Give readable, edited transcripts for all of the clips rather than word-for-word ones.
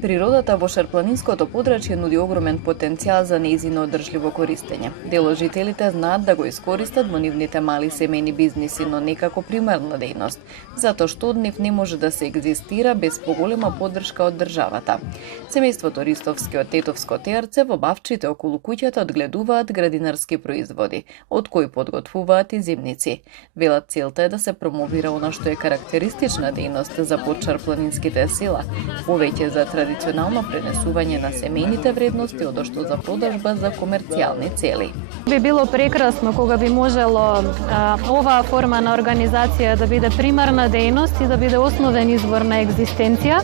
Природата во шарпланинското подрачје нуди огромен потенцијал за нејзино одржливо користење. Дел од жителите знаат да го искористат во нивните мали семејни бизниси, но не како примарна дејност, затоа што од нив не може да се екзистира без поголема поддршка од државата. Семејството Ристовски од Тетовско Теарце во бавчите околу куќата одгледуваат градинарски производи, од кои подготвуваат и зимници. Велат целта е да се промовира она што е карактеристична дејност за подшарпланинските села, повеќе за традиционално пренесување на семејните вредности одошто за продажба за комерцијални цели. Би било прекрасно кога би можело оваа форма на организација да биде примарна дејност и да биде основен извор на екзистенција.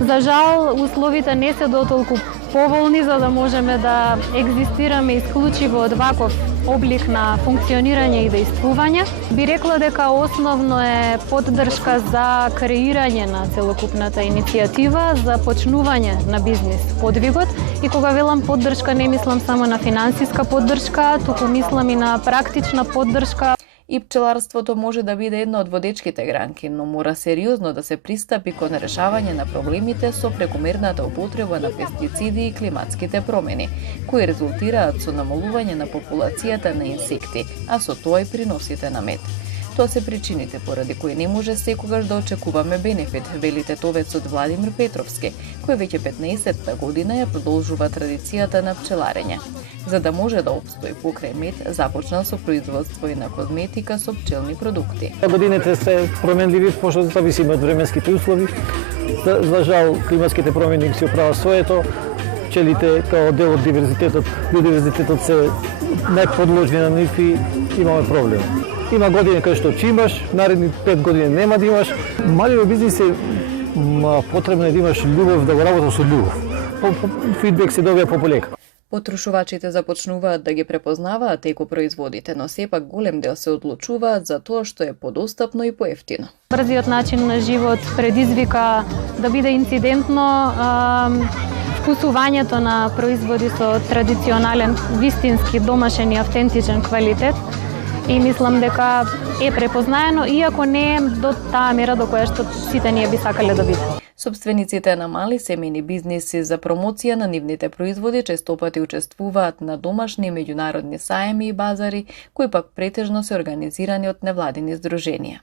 За жал, условите не се дотолку поволни за да можеме да екзистираме исклучиво од ваков облик на функционирање и действување. Би рекла дека основно е поддршка за креирање на целокупната иницијатива, за почнување на бизнис подвигот. И кога велам поддршка, не мислам само на финансиска поддршка, туку мислам и на практична поддршка. И пчеларството може да биде една од водечките гранки, но мора сериозно да се пристапи кон решавање на проблемите со прекомерната употреба на пестициди и климатските промени, кои резултираат со намалување на популацијата на инсекти, а со тоа и приносите на мед. Тоа се причините поради кои не може секогаш да очекуваме бенефит, вели тетовецот Владимир Петровски, кој веќе 15-та година ја продолжува традицијата на пчеларење. За да може да обстои покрај мед, започнал со производство и на козметика со пчелни продукти. Годините се променливи, пошто зависиме од временските услови. За жал, климатските промени си оправа своето. Пчелите као дел од биодиверзитетот се најподложни на нив и имаме проблем. Има години кај што ќе имаш, наредни 5 години нема да имаш. Малиот бизнис е потребно да имаш љубов, да го работиш со љубов. Фидбек се добија пополека. Потрошувачите започнуваат да ги препознаваат екопроизводите, но сепак голем дел се одлучуваат за тоа што е подостапно и поевтино. Брзиот начин на живот предизвика да биде инцидентно вкусувањето на производи со традиционален, вистински, домашен и автентичен квалитет. И мислам дека е препознаено, иако не е до таа мера до која што сите ние би сакале да биде. Собствениците на мали семејни бизниси за промоција на нивните производи честопати учествуваат на домашни и меѓународни саеми и базари, кои пак претежно се организирани од невладини здруженија.